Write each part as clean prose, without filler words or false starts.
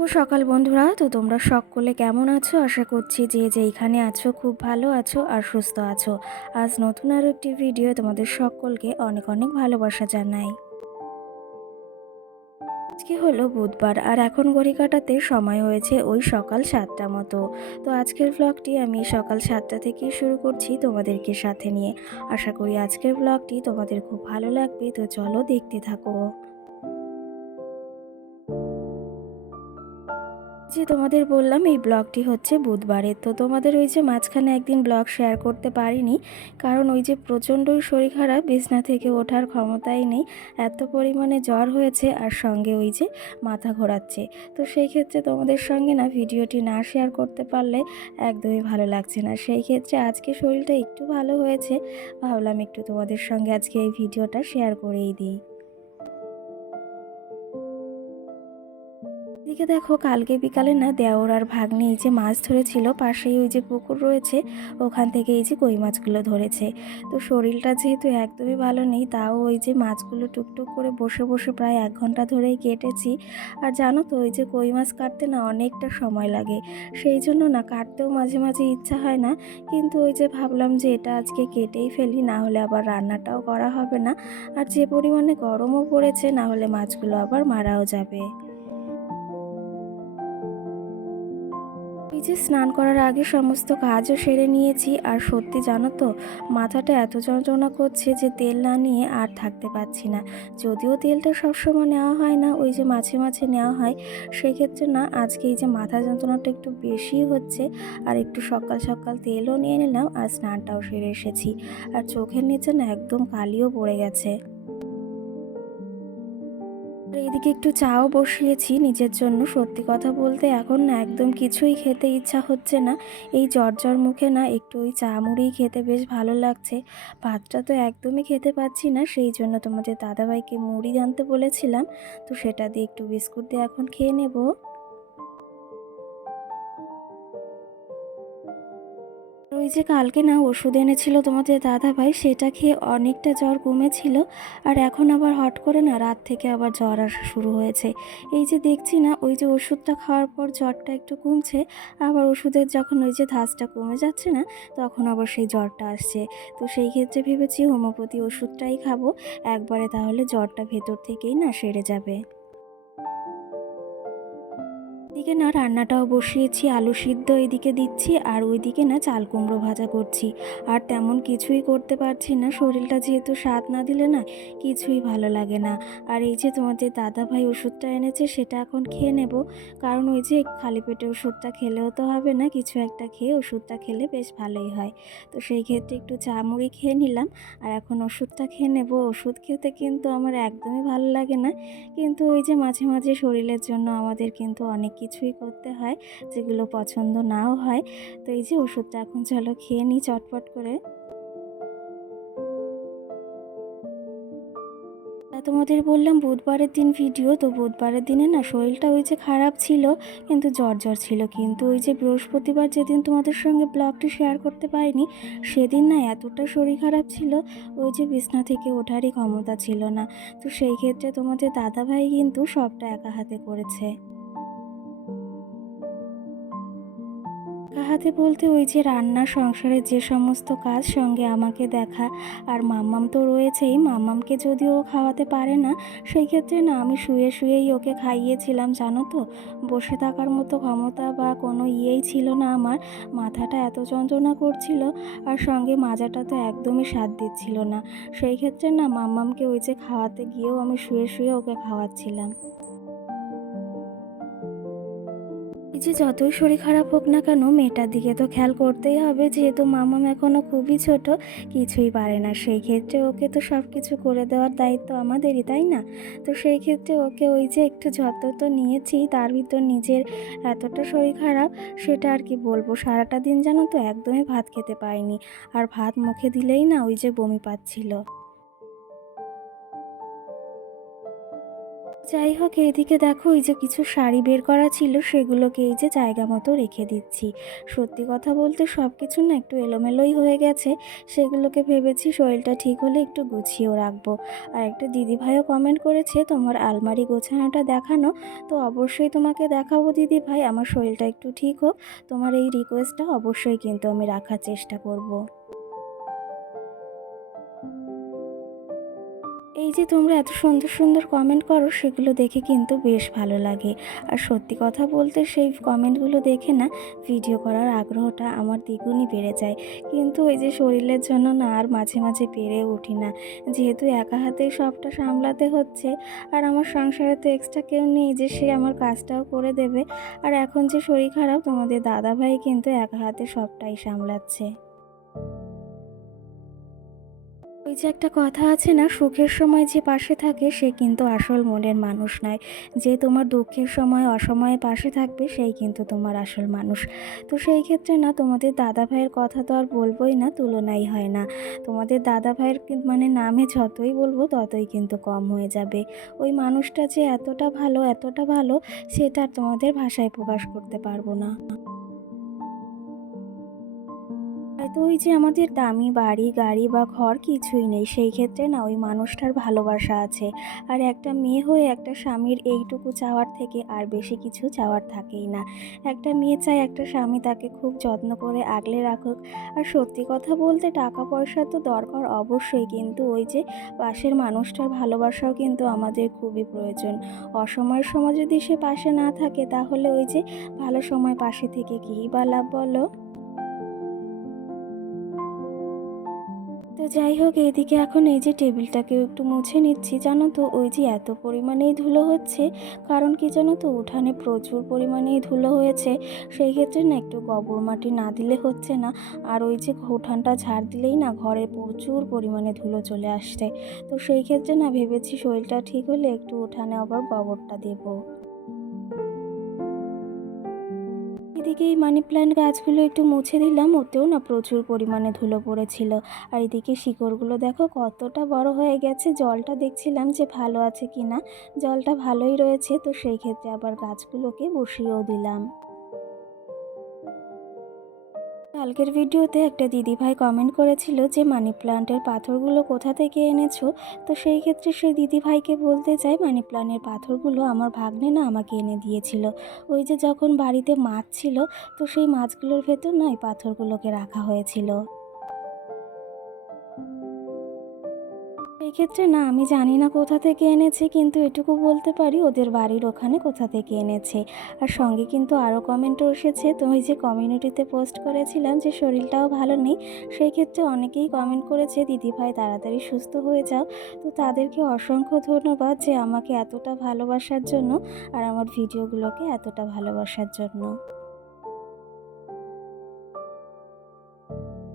শুভ সকাল বন্ধুরা। তো তোমরা সকলে কেমন আছো? আশা করছি যে যেইখানে আছো খুব ভালো আছো আর সুস্থ আছো। আজ নতুন আরও একটি ভিডিও তোমাদের সকলকে অনেক অনেক ভালোবাসা জানাই। আজকে হলো বুধবার আর এখন ঘড়ি কাটাতে সময় হয়েছে ওই সকাল 7টা মতো। তো আজকের ব্লগটি আমি সকাল 7টা থেকেই শুরু করছি তোমাদেরকে সাথে নিয়ে। আশা করি আজকের ব্লগটি তোমাদের খুব ভালো লাগবে। তো চলো দেখতে থাকো। যে তোমাদের বললাম এই ব্লগটি হচ্ছে বুধবারের। তো তোমাদের ওই যে মাঝখানে একদিন ব্লগ শেয়ার করতে পারিনি, কারণ ওই যে প্রচণ্ডই শরীর খারাপ, বিছনা থেকে ওঠার ক্ষমতাই নেই, এত পরিমাণে জ্বর হয়েছে আর সঙ্গে ওই যে মাথা ঘোরাচ্ছে। তো সেই ক্ষেত্রে তোমাদের সঙ্গে না ভিডিওটি না শেয়ার করতে পারলে একদমই ভালো লাগছে না। সেই ক্ষেত্রে আজকে শরীরটা একটু ভালো হয়েছে, ভাবলাম একটু তোমাদের সঙ্গে আজকে এই ভিডিওটা শেয়ার করেই দিই। এদিকে দেখো, কালকে বিকালে না দেওর আর ভাগ্নি এই যে মাছ ধরেছিল, পাশেই ওই যে পুকুর রয়েছে, ওখান থেকে এই যে কই মাছগুলো ধরেছে। তো শরীরটা যেহেতু একদমই ভালো নেই, তাও ওই যে মাছগুলো টুকটুক করে বসে বসে প্রায় 1 ঘন্টা ধরেই কেটেছি। আর জানো তো, ওই যে কই মাছ কাটতে না অনেকটা সময় লাগে, সেই জন্য না কাটতেও মাঝে মাঝে ইচ্ছা হয় না। কিন্তু ওই যে ভাবলাম যে এটা আজকে কেটেই ফেলি, না হলে আবার রান্নাটাও করা হবে না। আর যে পরিমাণে গরমও পড়েছে, না হলে মাছগুলো আবার মারাও যাবে। এই যে স্নান করার আগে সমস্ত কাজও সেরে নিয়েছি। আর সত্যি জানো তো, মাথাটা এত যন্ত্রণা করছে যে তেল না নিয়ে আর থাকতে পারছি না। যদিও তেলটা সবসময় নেওয়া হয় না, ওই যে মাঝে মাঝে নেওয়া হয়, সেক্ষেত্রে না আজকে এই যে মাথা যন্ত্রণাটা একটু বেশি হচ্ছে। আর একটু সকাল সকাল তেলও নিয়ে নিলাম আর স্নানটাও সেরে এসেছি। আর চোখের নিচে না একদম কালিও পড়ে গেছে। আর এইদিকে একটু চাও বসিয়েছি নিজের জন্য। সত্যি কথা বলতে এখন না একদম কিছুই খেতে ইচ্ছা হচ্ছে না। এই জ্বর মুখে না একটু ওই চা মুড়িই খেতে বেশ ভালো লাগছে। ভাতটা তো একদমই খেতে পাচ্ছি না, সেই জন্য তোমাদের দাদাভাইকে মুড়ি আনতে বলেছিলাম। তো সেটা দিয়ে একটু বিস্কুট দিয়ে এখন খেয়ে নেব। ওই যে কালকে না ওষুধ এনেছিল তোমাদের দাদাভাই, সেটা খেয়ে অনেকটা জ্বর কমেছিল। আর এখন আবার হট করে না রাত থেকে আবার জ্বর আসা শুরু হয়েছে। এই যে দেখছি না, ওই যে ওষুধটা খাওয়ার পর জ্বরটা একটু কমছে, আবার ওষুধের যখন ওই যে ধাঁচটা কমে যাচ্ছে না, তখন আবার সেই জ্বরটা আসছে। তো সেই ক্ষেত্রে ভেবেছি হোমিওপ্যাথি ওষুধটাই খাবো, একবারে তাহলে জ্বরটা ভেতর থেকেই না সেরে যাবে। এদিকে না রান্নাটাও বসিয়েছি, আলু সিদ্ধ এদিকে দিচ্ছি আর ওইদিকে না চাল কুমড়ো ভাজা করছি। আর তেমন কিছুই করতে পারছি না, শরীরটা যেহেতু স্বাদ না দিলে না কিছুই ভালো লাগে না। আর এই যে তোমাদের দাদা ভাই ওষুধটা এনেছে, সেটা এখন খেয়ে নেব। কারণ ওই যে খালি পেটে ওষুধটা খেলেও তো হবে না, কিছু একটা খেয়ে ওষুধটা খেলে বেশ ভালোই হয়। তো সেই ক্ষেত্রে একটু চা মুড়ি খেয়ে নিলাম আর এখন ওষুধটা খেয়ে নেব। ওষুধ খেতে কিন্তু আমার একদমই ভালো লাগে না, কিন্তু ওই যে মাঝে মাঝে শরীরের জন্য আমাদের কিন্তু অনেক কিছুই করতে হয়, যেগুলো পছন্দ নাও হয়। তো এই যে ওষুধটা এখন চলো খেয়ে নিই চটপট করে। তোমাদের বললাম বুধবারের দিন ভিডিও, তো বুধবারের দিনে না শরীরটা ওই যে খারাপ ছিল, কিন্তু জ্বর ছিল। কিন্তু ওই যে বৃহস্পতিবার যেদিন তোমাদের সঙ্গে ব্লগটি শেয়ার করতে পারিনি, সেদিন না এতটা শরীর খারাপ ছিল, ওই যে বিছনা থেকে ওঠারই ক্ষমতা ছিল না। তো সেই ক্ষেত্রে তোমাদের দাদাভাই কিন্তু সবটা একা হাতে করেছে। একা হাতে বলতে ওই যে রান্না, সংসারের যে সমস্ত কাজ, সঙ্গে আমাকে দেখা। আর মাম্মাম তো রয়েছেই, মাম্মামকে যদিও ও খাওয়াতে পারে না, সেই ক্ষেত্রে না আমি শুয়ে শুয়েই ওকে খাইয়েছিলাম জানো তো। বসে থাকার মতো ক্ষমতা বা কোনো ইয়েই ছিল না আমার, মাথাটা এত যন্ত্রণা করছিল। আর সঙ্গে মাজাটা তো একদমই স্বাদ দিচ্ছিল না, সেই ক্ষেত্রে না মাম্মামকে ওই যে খাওয়াতে গিয়েও আমি শুয়ে শুয়ে ওকে খাওয়াচ্ছিলাম। এই যে যতই শরীর খারাপ হোক না কেন, মেয়েটার দিকে তো খেয়াল করতেই হবে, যেহেতু মামাম এখনও খুবই ছোট, কিছুই পারে না। সেই ক্ষেত্রে ওকে তো সব কিছু করে দেওয়ার দায়িত্ব আমাদেরই, তাই না? তো সেই ক্ষেত্রে ওকে ওই যে একটু যত্ন তো নিয়েছি, তার ভিতর নিজের এতটা শরীর খারাপ, সেটা আর কি বলবো। সারাটা দিন জানো তো একদমই ভাত খেতে পারিনি, আর ভাত মুখে দিলেই না ওই যে বমি পাচ্ছিল। যাই হোক, এইদিকে দেখো এই যে কিছু শাড়ি বের করা ছিল সেগুলোকে এই যে জায়গা মতো রেখে দিচ্ছি। সত্যি কথা বলতে সব কিছু না একটু এলোমেলোই হয়ে গেছে। সেগুলোকে ভেবেছি শরীরটা ঠিক হলে একটু গুছিয়েও রাখবো। আর একটা দিদিভাইও কমেন্ট করেছে তোমার আলমারি গোছানোটা দেখানো। তো অবশ্যই তোমাকে দেখাবো দিদিভাই, আমার শরীরটা একটু ঠিক হোক। তোমার এই রিকোয়েস্টটা অবশ্যই কিন্তু আমি রাখার চেষ্টা করব। এই যে তোমরা এত সুন্দর সুন্দর কমেন্ট করো সেগুলো দেখে কিন্তু বেশ ভালো লাগে। আর সত্যি কথা বলতে সেই কমেন্টগুলো দেখে না ভিডিও করার আগ্রহটা আমার দ্বিগুণই বেড়ে যায়। কিন্তু ওই যে শরীরের জন্য না আর মাঝে মাঝে পেরে উঠি না, যেহেতু একা হাতেই সবটা সামলাতে হচ্ছে। আর আমার সংসারে তো এক্সট্রা কেউ নেই যে সে আমার কাজটাও করে দেবে। আর এখন যে শরীর খারাপ, তোমাদের দাদাভাই কিন্তু একা হাতে সবটাই সামলাচ্ছে। ওই যে একটা কথা আছে না, সুখের সময় যে পাশে থাকে সে কিন্তু আসল মনের মানুষ নয়। যে তোমার দুঃখের সময় অসময়ে পাশে থাকবে সেই কিন্তু তোমার আসল মানুষ। তো সেই ক্ষেত্রে না তোমাদের দাদা ভাইয়ের কথা তো আর বলবোই না, তুলনাই হয় না। তোমাদের দাদা ভাইয়ের মানে নামে যতই বলবো ততই কিন্তু কম হয়ে যাবে। ওই মানুষটা যে এতটা ভালো সেটা আর তোমাদের ভাষায় প্রকাশ করতে পারবো না। হয়তো ওই যে আমাদের দামি বাড়ি গাড়ি বা ঘর কিছুই নেই, সেই ক্ষেত্রে না ওই মানুষটার ভালোবাসা আছে। আর একটা মেয়ে হয়ে একটা স্বামীর এইটুকু চাওয়ার থেকে আর বেশি কিছু চাওয়ার থাকেই না। একটা মেয়ে চায় একটা স্বামী তাকে খুব যত্ন করে আগলে রাখুক। আর সত্যি কথা বলতে টাকা পয়সা তো দরকার অবশ্যই, কিন্তু ওই যে পাশের মানুষটার ভালোবাসাও কিন্তু আমাদের খুবই প্রয়োজন। অসময়ের সময় যদি সে পাশে না থাকে তাহলে ওই যে ভালো সময় পাশে থেকে কী বা লাভ বলো। তো যাই হোক, এইদিকে এখন এই যে টেবিলটাকেও একটু মুছে নিচ্ছি। জানো তো ওই যে এত পরিমাণেই ধুলো হচ্ছে, কারণ কি জানো তো উঠানে প্রচুর পরিমাণেই ধুলো হয়েছে। সেই ক্ষেত্রে না একটু গোবর মাটি না দিলে হচ্ছে না। আর ওই যে উঠানটা ঝাড় দিলেই না ঘরে প্রচুর পরিমাণে ধুলো চলে আসছে। তো সেই ক্ষেত্রে না ভেবেছি শরীরটা ঠিক হলে একটু উঠানে আবার গোবরটা দেবো। এদিকে এই মানি প্ল্যান্ট গাছগুলো একটু মুছে দিলাম, ওতেও না প্রচুর পরিমাণে ধুলো পড়েছিল। আর এদিকে শিকড়গুলো দেখো কতটা বড় হয়ে গেছে। জলটা দেখছিলাম যে ভালো আছে কিনা, জলটা ভালোই রয়েছে। তো সেই ক্ষেত্রে আবার গাছগুলোকে বসিয়েও দিলাম। কালকের ভিডিওতে একটা দিদিভাই কমেন্ট করেছিল যে মানি প্ল্যান্টের পাথরগুলো কোথা থেকে এনেছো। তো সেই ক্ষেত্রে সেই দিদিভাইকে বলতে চাই মানি প্ল্যান্টের পাথরগুলো আমার ভাগ্নে না আমাকে এনে দিয়েছিল। ওই যে যখন বাড়িতে মাছ ছিল, তো সেই মাছগুলোর ভেতর না ওই পাথরগুলোকে রাখা হয়েছিল। এক্ষেত্রে না আমি জানি না কোথা থেকে এনেছে, কিন্তু এটুকু বলতে পারি ওদের বাড়ির ওখানে কোথা থেকে এনেছে। আর সঙ্গে কিন্তু আরও কমেন্টও এসেছে। তো ওই যে কমিউনিটিতে পোস্ট করেছিলাম যে শরীরটাও ভালো নেই, সেই ক্ষেত্রে অনেকেই কমেন্ট করেছে দিদিভাই তাড়াতাড়ি সুস্থ হয়ে যাও। তো তাদেরকে অসংখ্য ধন্যবাদ যে আমাকে এতটা ভালোবাসার জন্য আর আমার ভিডিওগুলোকে এতটা ভালোবাসার জন্য।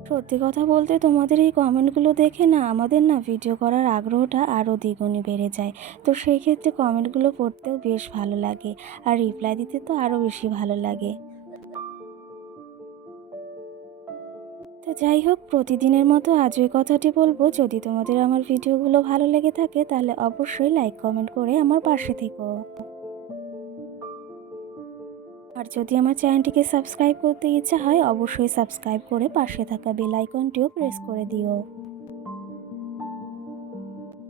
সত্যি কথা বলতে তোমাদের এই কমেন্টগুলো দেখে না আমাদের না ভিডিও করার আগ্রহটা আরও দ্বিগুণই বেড়ে যায়। তো সেই ক্ষেত্রে কমেন্টগুলো পড়তেও বেশ ভালো লাগে, আর রিপ্লাই দিতে তো আরও বেশি ভালো লাগে। তো যাই হোক, প্রতিদিনের মতো আজ ওই কথাটি বলবো, যদি তোমাদের আমার ভিডিওগুলো ভালো লেগে থাকে তাহলে অবশ্যই লাইক কমেন্ট করে আমার পাশে থেকো। আর যদি আমার চ্যানেলটিকে সাবস্ক্রাইব করতে ইচ্ছা হয় অবশ্যই সাবস্ক্রাইব করে পাশে থাকা বেল আইকনটিও প্রেস করে দিও।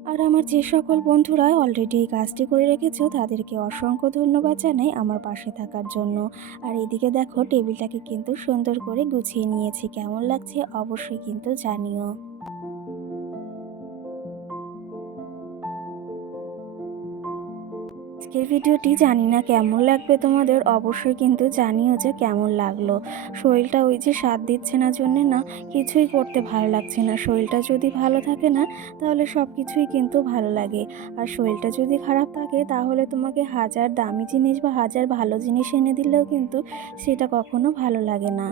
আর আমার যে সকল বন্ধুরা অলরেডি এই কাজটি করে রেখেছো তাদেরকে অসংখ্য ধন্যবাদ জানাই আমার পাশে থাকার জন্য। আর এদিকে দেখো টেবিলটাকে কিন্তু সুন্দর করে গুছিয়ে নিয়েছি, কেমন লাগছে অবশ্যই কিন্তু জানিও। আজকের ভিডিওটি জানি না কেমন লাগবে তোমাদের, অবশ্যই কিন্তু জানিও যে কেমন লাগলো। শরীরটা ওই যে সাথ দিচ্ছে না জন্যে না কিছুই করতে ভালো লাগছে না। শরীরটা যদি ভালো থাকে না তাহলে সব কিছুই কিন্তু ভালো লাগে। আর শরীরটা যদি খারাপ থাকে তাহলে তোমাকে হাজার দামি জিনিস বা হাজার ভালো জিনিস এনে দিলেও কিন্তু সেটা কখনো ভালো লাগে না।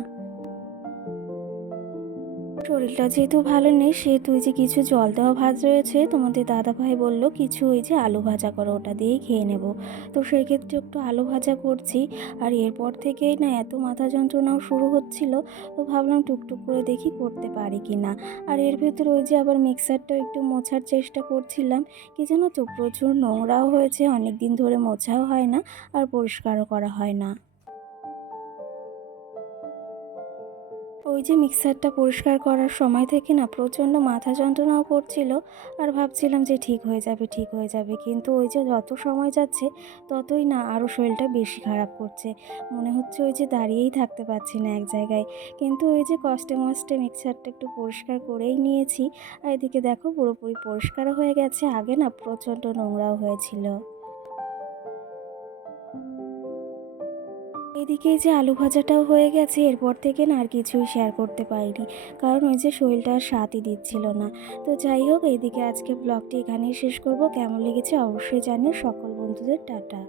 শরীরটা যেহেতু ভালো নেই সেহেতু ওই যে কিছু জল দেওয়া ভাত রয়েছে, তোমাদের দাদাভাই বলল কিছু ওই যে আলু ভাজা করো, ওটা দিয়েই খেয়ে নেব। তো সেই ক্ষেত্রে একটু আলু ভাজা করছি। আর এরপর থেকেই না এত মাথা যন্ত্রণাও শুরু হচ্ছিল, তো ভাবলাম টুকটুক করে দেখি করতে পারি কি না। আর এর ভেতরে ওই যে আবার মিক্সারটাও একটু মোছার চেষ্টা করছিলাম। কি জানো তো, প্রচুর নোংরাও হয়েছে, অনেক দিন ধরে মোছাও হয় না আর পরিষ্কারও করা হয় না। ওই যে মিক্সারটা পরিষ্কার করার সময় থেকে না প্রচণ্ড মাথা যন্ত্রণাও করছিল। আর ভাবছিলাম যে ঠিক হয়ে যাবে, ঠিক হয়ে যাবে, কিন্তু ওই যে যত সময় যাচ্ছে ততই না আরও শরীরটা বেশি খারাপ করছে। মনে হচ্ছে ওই যে দাঁড়িয়েই থাকতে পারছি না এক জায়গায়। কিন্তু ওই যে কষ্টে মষ্টে মিক্সারটা একটু পরিষ্কার করেই নিয়েছি। আর এদিকে দেখো পুরোপুরি পরিষ্কারও হয়ে গেছে, আগে না প্রচণ্ড নোংরাও হয়েছিল। এদিকে যে আলু ভাজাটাও হয়ে গেছে, এরপর থেকে না আর কিছুই শেয়ার করতে পারিনি, কারণ ওই যে শরীরটা আর সাথই দিচ্ছিল না। তো যাই হোক, এইদিকে আজকে ব্লগটি এখানেই শেষ করব। কেমন লেগেছে অবশ্যই জানিও। সকল বন্ধুদের টাটা।